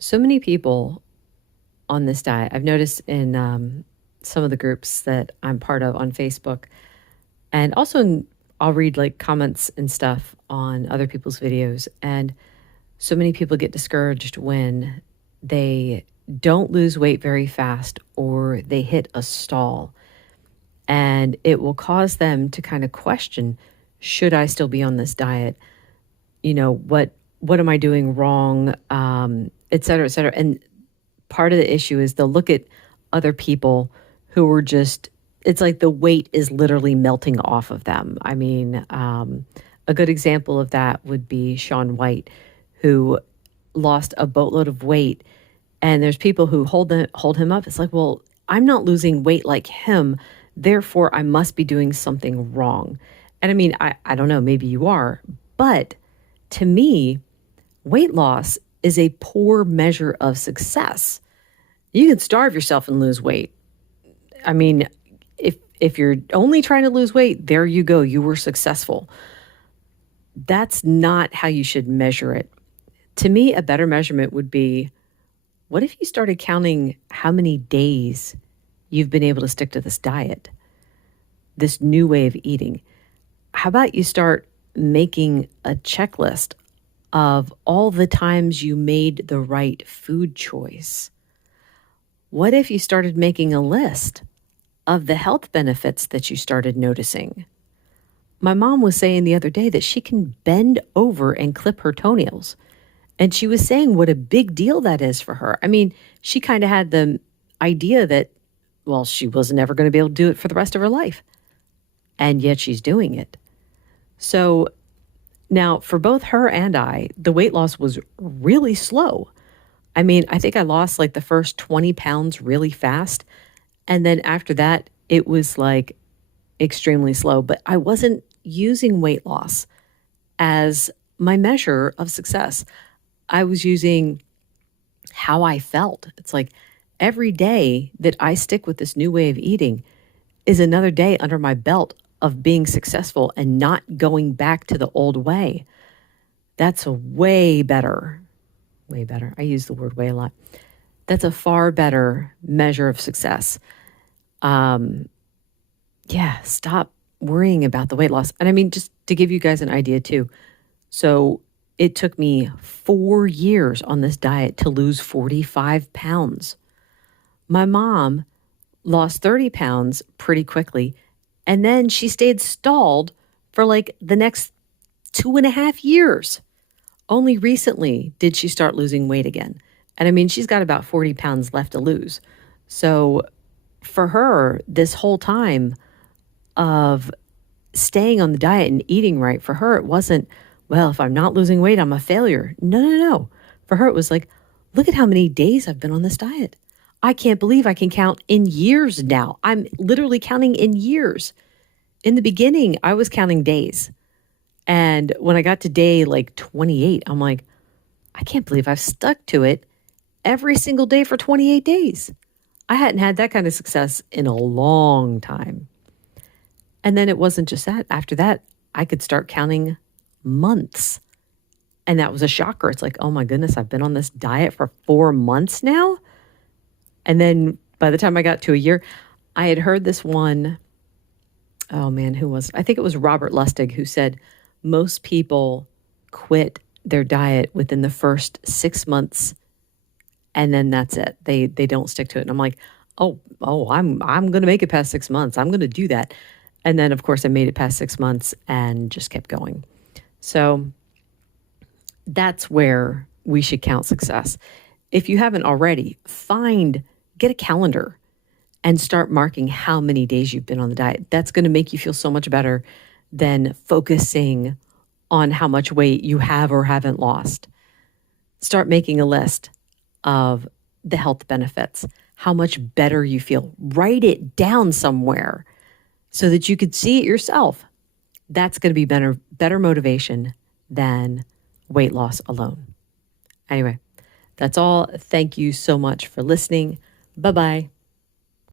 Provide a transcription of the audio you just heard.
So many people on this diet, I've noticed in some of the groups that I'm part of on Facebook, and also I'll read like comments and stuff on other people's videos. And so many people get discouraged when they don't lose weight very fast or they hit a stall. And it will cause them to kind of question, should I still be on this diet? What am I doing wrong? Et cetera, et cetera. And part of the issue is they'll look at other people who are just, it's like the weight is literally melting off of them. I mean, a good example of that would be Shaun White, who lost a boatload of weight. And there's people who hold him up. It's like, well, I'm not losing weight like him. Therefore, I must be doing something wrong. And I mean, I don't know, maybe you are. But to me, weight loss is a poor measure of success. You can starve yourself and lose weight. I mean, if you're only trying to lose weight, there you go. You were successful. That's not how you should measure it. To me, a better measurement would be, what if you started counting how many days you've been able to stick to this diet, this new way of eating? How about you start making a checklist of all the times you made the right food choice? What if you started making a list of the health benefits that you started noticing? My mom was saying the other day that she can bend over and clip her toenails. And she was saying what a big deal that is for her. I mean, she kind of had the idea that, well, she was never going to be able to do it for the rest of her life. And yet she's doing it. So now for both her and I, the weight loss was really slow. I mean, I think I lost like the first 20 pounds really fast. And then after that, it was like extremely slow. But I wasn't using weight loss as my measure of success. I was using how I felt. It's like every day that I stick with this new way of eating is another day under my belt of being successful and not going back to the old way. That's a way better. I use the word way a lot. That's a far better measure of success. Stop worrying about the weight loss. And I mean, just to give you guys an idea too. So it took me 4 years on this diet to lose 45 pounds. My mom lost 30 pounds pretty quickly, and then she stayed stalled for like the next 2.5 years. Only recently did she start losing weight again. And I mean, she's got about 40 pounds left to lose. So for her, this whole time of staying on the diet and eating right, for her, it wasn't, well, if I'm not losing weight, I'm a failure. No. For her, it was like, look at how many days I've been on this diet. I can't believe I can count in years now. I'm literally counting in years. In the beginning, I was counting days. And when I got to day like 28, I'm like, I can't believe I've stuck to it every single day for 28 days. I hadn't had that kind of success in a long time. And then it wasn't just that. After that, I could start counting months. And that was a shocker. It's like, oh my goodness, I've been on this diet for 4 months now. And then by the time I got to a year, I had heard this one, oh man, who was, I think it was Robert Lustig, who said most people quit their diet within the first 6 months. And then that's it. They don't stick to it. And I'm like, I'm going to make it past 6 months. I'm going to do that. And then of course I made it past 6 months and just kept going. So that's where we should count success. If you haven't already, get a calendar and start marking how many days you've been on the diet. That's going to make you feel so much better than focusing on how much weight you have or haven't lost. Start making a list of the health benefits, how much better you feel. Write it down somewhere so that you could see it yourself. That's going to be better motivation than weight loss alone. Anyway, that's all. Thank you so much for listening. Bye-bye.